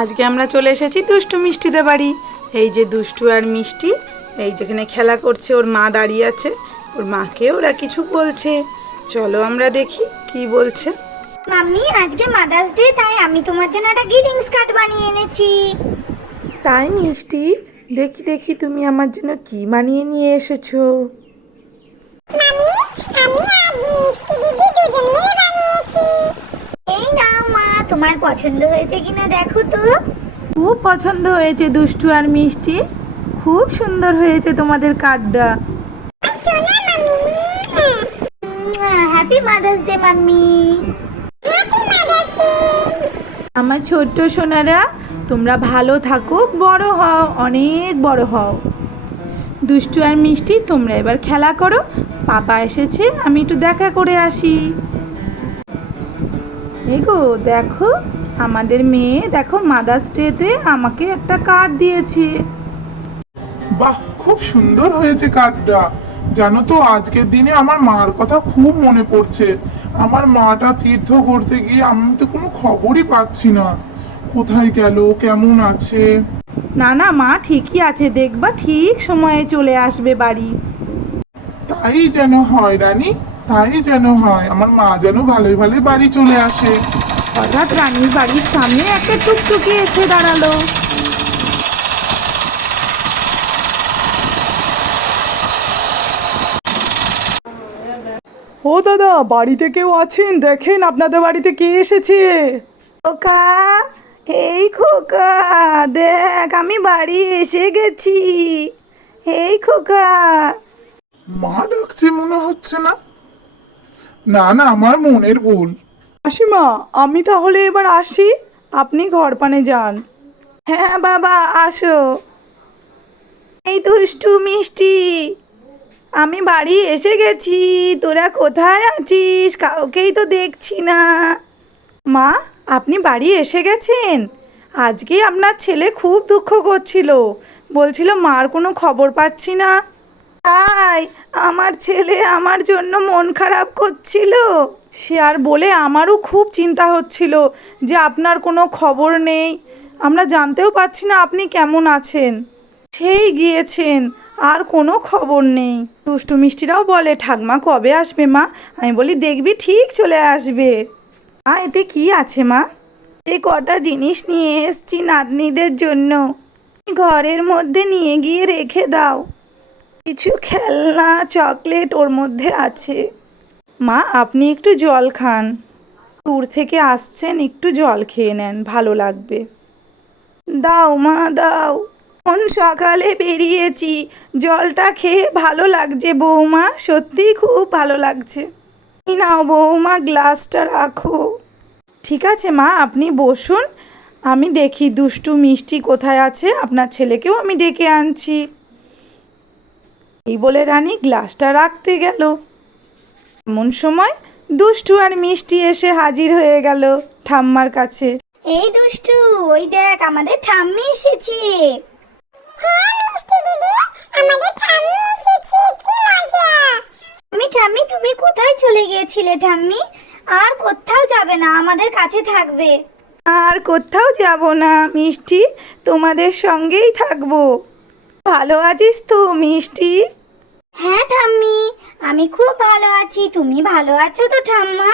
আজকে আমরা চলে এসেছি দুষ্টু মিষ্টিদের বাড়ি। এই যে দুষ্টু আর মিষ্টি, এই যেখানে খেলা করছে, ওর মা দাঁড়িয়ে আছে, ওর মাকে ওরা কিছু বলছে। চলো আমরা দেখি কি বলছে। মাম্মি, আজকে মাদার্স ডে, তাই আমি তোমার জন্য একটা গ্রিটিংস কার্ড বানিয়ে এনেছি। তাই মিষ্টি, দেখি দেখি তুমি আমার জন্য কি বানিয়ে নিয়ে এসেছো। মাম্মি, আমি আর মিষ্টি দিদি দুজন মিলে বানিয়েছি। এই নাও মা, তোমার পছন্দ হয়েছে কিনা দেখো তো। খুব পছন্দ হয়েছে দুষ্টু আর মিষ্টি, খুব সুন্দর হয়েছে তোমাদের কার্ডটা। সোনা mummy, happy mother's day mummy. Happy mother's day. আমার ছোট্ট সোনারা, তোমরা ভালো থাকো, বড় হও, অনেক বড় হও। দুষ্টু আর মিষ্টি, তোমরা এবার খেলা করো, পাপা এসেছে, আমি একটু দেখা করে আসি। এগো দেখো, আমাদের মেয়ে দেখো মাদার্স ডেতে আমাকে একটা কার্ড দিয়েছে। বাহ, খুব সুন্দর হয়েছে কার্ডটা। জানো তো, আজকের দিনে আমার মার কথা খুব মনে পড়ছে। আমার মাটা তীর্থ করতে গিয়ে আমি তো কোনো খবরই পাচ্ছি না, কোথায় গেল, কেমন আছে। না না মা, ঠিকই আছে, দেখবা ঠিক সময়ে চলে আসবে বাড়ি। তাই যেন হয় রানী, তাই যেন হয়, আমার মা যেন ভালোই ভালোই বাড়ি চলে আসে। হঠাৎ রানীর বাড়ির সামনে একটা টুকটুকি এসে দাঁড়ালো। ও দাদা, বাড়িতে কেউ আছেন? দেখেন আপনাদের বাড়িতে কে এসেছে। খোকা, এই খোকা, দেখ আমি বাড়ি এসে গেছি। এই খোকা। মা ডাকছে মনে হচ্ছে না। না না, আমার মনের ভুল। মাসিমা, আমি তাহলে এবার আসি, আপনি ঘর পানে যান। হ্যাঁ বাবা, আসো। এই দুষ্টু মিষ্টি, আমি বাড়ি এসে গেছি, তোরা কোথায় আছিস? কাউকেই তো দেখছি না। মা, আপনি বাড়ি এসে গেছেন? আজকে আপনার ছেলে খুব দুঃখ করছিল, বলছিল মার কোনো খবর পাচ্ছি না। তাই আমার ছেলে আমার জন্য মন খারাপ করছিল। সে আর বলে, আমারও খুব চিন্তা হচ্ছিল যে আপনার কোনো খবর নেই, আমরা জানতেও পাচ্ছি না আপনি কেমন আছেন। সেই গিয়েছেন, আর কোনো খবর নেই। দুষ্টু মিষ্টিরাও বলে, ঠাকমা কবে আসবে মা? আমি বলি, দেখবি ঠিক চলে আসবে। এতে কি আছে মা? এই কটা জিনিস নিয়ে এসছি নাতনিদের জন্য, ঘরের মধ্যে নিয়ে গিয়ে রেখে দাও। কিছু খেলনা চকলেট ওর মধ্যে আছে। মা, আপনি একটু জল খান, দূর থেকে আসছেন, একটু জল খেয়ে নেন, ভালো লাগবে। দাও মা দাও, কোন সকালে বেরিয়েছি, জলটা খেয়ে ভালো লাগছে বৌমা, সত্যিই খুব ভালো লাগছে। এই নাও বৌমা, গ্লাসটা রাখো। ঠিক আছে মা, আপনি বসুন, আমি দেখি দুষ্টু মিষ্টি কোথায় আছে, আপনার ছেলেকেও আমি ডেকে আনছি। এই বলে রানী গ্লাসটা রাখতে গেল, এমন সময় দুষ্টু আর মিষ্টি এসে হাজির হয়ে গেল ঠাম্মার কাছে। এই দুষ্টু, ওই দেখ আমাদের ঠাম্মি এসেছে। হ্যাঁ মিষ্টি দিদি, আমাদের ঠাম্মি এসেছে, কি মজা। ঠাম্মি, তুমি কোথায় চলে গিয়েছিলে ঠাম্মি? আর কোথাও যাবে না, আমাদের কাছে থাকবে। আর কোথাও যাব না মিষ্টি, তোমাদের সঙ্গেই থাকবো। ভালো আছিস তো মিষ্টি? হ্যাঁ ঠাম্মি, আমি খুব ভালো আছি, তুমি ভালো আছো তো ঠাম্মা?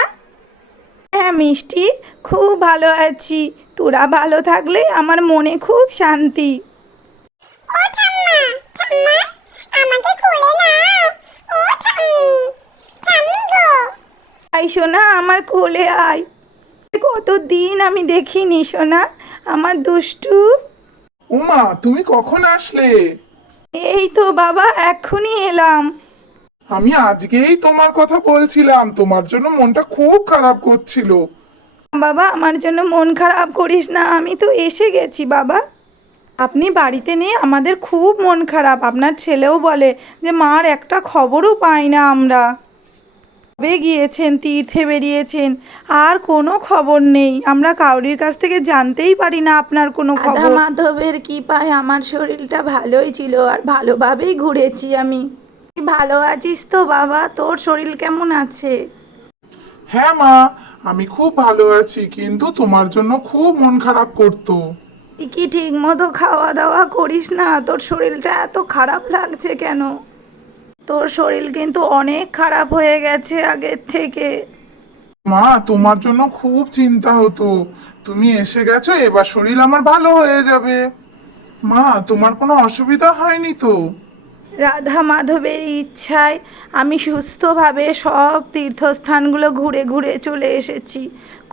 হ্যাঁ মিষ্টি, খুব ভালো আছি, তোরা ভালো থাকলে আমার মনে খুব শান্তি। ও ঠাম্মা, ঠাম্মা, আমাকে কোলে নাও। ও ঠাম্মি, ঠাম্মি গো। আই সোনা, আমার কোলে আয়, কতদিন আমি দেখিনি সোনা, আমার দুষ্টু। উমা, তুমি কখন আসলে? এই তো বাবা, এক্ষুনি এলাম। আমি আজকেই তোমার কথা বলছিলাম, তোমার জন্য মনটা খুব খারাপ করছিল। বাবা, আমার জন্য মন খারাপ করিস না, আমি তো এসে গেছি বাবা। আপনি বাড়িতে নেই, আমাদের খুব মন খারাপ। আপনার ছেলেও বলে যে মার একটা খবরও পাই না আমরা। কবে গিয়েছেন, তীর্থে বেরিয়েছেন, আর কোনো খবর নেই, আমরা কাউরির কাছ থেকে জানতেই পারি না আপনার কোনো খবর। মাধবের কৃপায় আমার শরীরটা ভালোই ছিল, আর ভালোভাবেই ঘুরেছি আমি। ভালো আছিস তো বাবা? তোর শরীর কেমন আছে? হ্যাঁ মা, আমি খুব ভালো আছি, কিন্তু তোমার জন্য খুব মন খারাপ করতো। তুই কি ঠিক মতো খাওয়া দাওয়া করিস না? তোর শরীরটা এত খারাপ লাগছে কেন? তোর শরীর কিন্তু অনেক খারাপ হয়ে গেছে আগের থেকে। মা, তোমার জন্য খুব চিন্তা হতো, তুমি এসে গেছো, এবার শরীর আমার ভালো হয়ে যাবে। মা, তোমার কোনো অসুবিধা হয়নি তো? রাধা মাধবের ইচ্ছায় আমি সুস্থভাবে সব তীর্থস্থানগুলো ঘুরে ঘুরে চলে এসেছি,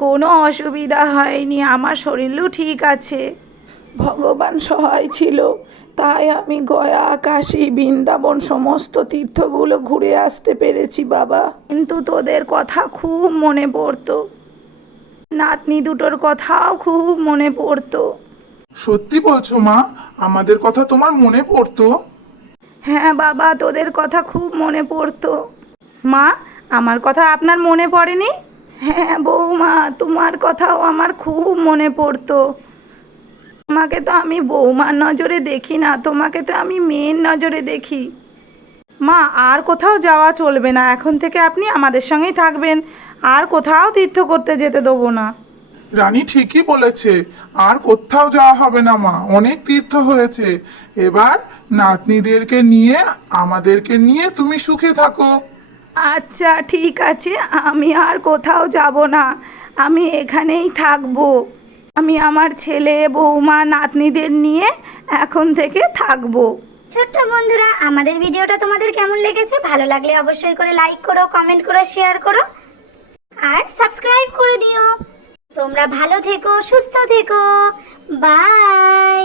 কোনো অসুবিধা হয়নি, আমার শরীরও ঠিক আছে। ভগবান সহায় ছিল, তাই আমি গয়া, কাশী, বৃন্দাবন সমস্ত তীর্থগুলো ঘুরে আসতে পেরেছি বাবা। কিন্তু তোদের কথা খুব মনে পড়তো, নাতনি দুটোর কথাও খুব মনে পড়তো। সত্যি বলছো মা? আমাদের কথা তোমার মনে পড়তো? হ্যাঁ বাবা, তোদের কথা খুব মনে পড়তো। মা, আমার কথা আপনার মনে পড়েনি? হ্যাঁ বৌমা, তোমার কথাও আমার খুব মনে পড়তো। তোমাকে তো আমি বৌমার নজরে দেখি না, তোমাকে তো আমি মেয়ের নজরে দেখি। মা, আর কোথাও যাওয়া চলবে না, এখন থেকে আপনি আমাদের সঙ্গেই থাকবেন, আর কোথাও তীর্থ করতে যেতে দেবো না। রানী ঠিকই বলেছে, আর কোথাও যাওয়া হবে না মা, অনেক তীর্থ হয়েছে। এবার নাতনিদেরকে নিয়ে, আমাদেরকে নিয়ে তুমি সুখে থাকো। আচ্ছা ঠিক আছে, আমি আর কোথাও যাব না, আমি এখানেই থাকবো। আমি আমার ছেলে, বৌমা, নাতনিদের নিয়ে এখন থেকে থাকবো। ছোট্ট বন্ধুরা, আমাদের ভিডিওটা তোমাদের কেমন লেগেছে? ভালো লাগলে অবশ্যই করে লাইক করো, কমেন্ট করো, শেয়ার করো আর সাবস্ক্রাইব করে দিও। তোমরা ভালো থেকো, সুস্থ থেকো। বাই।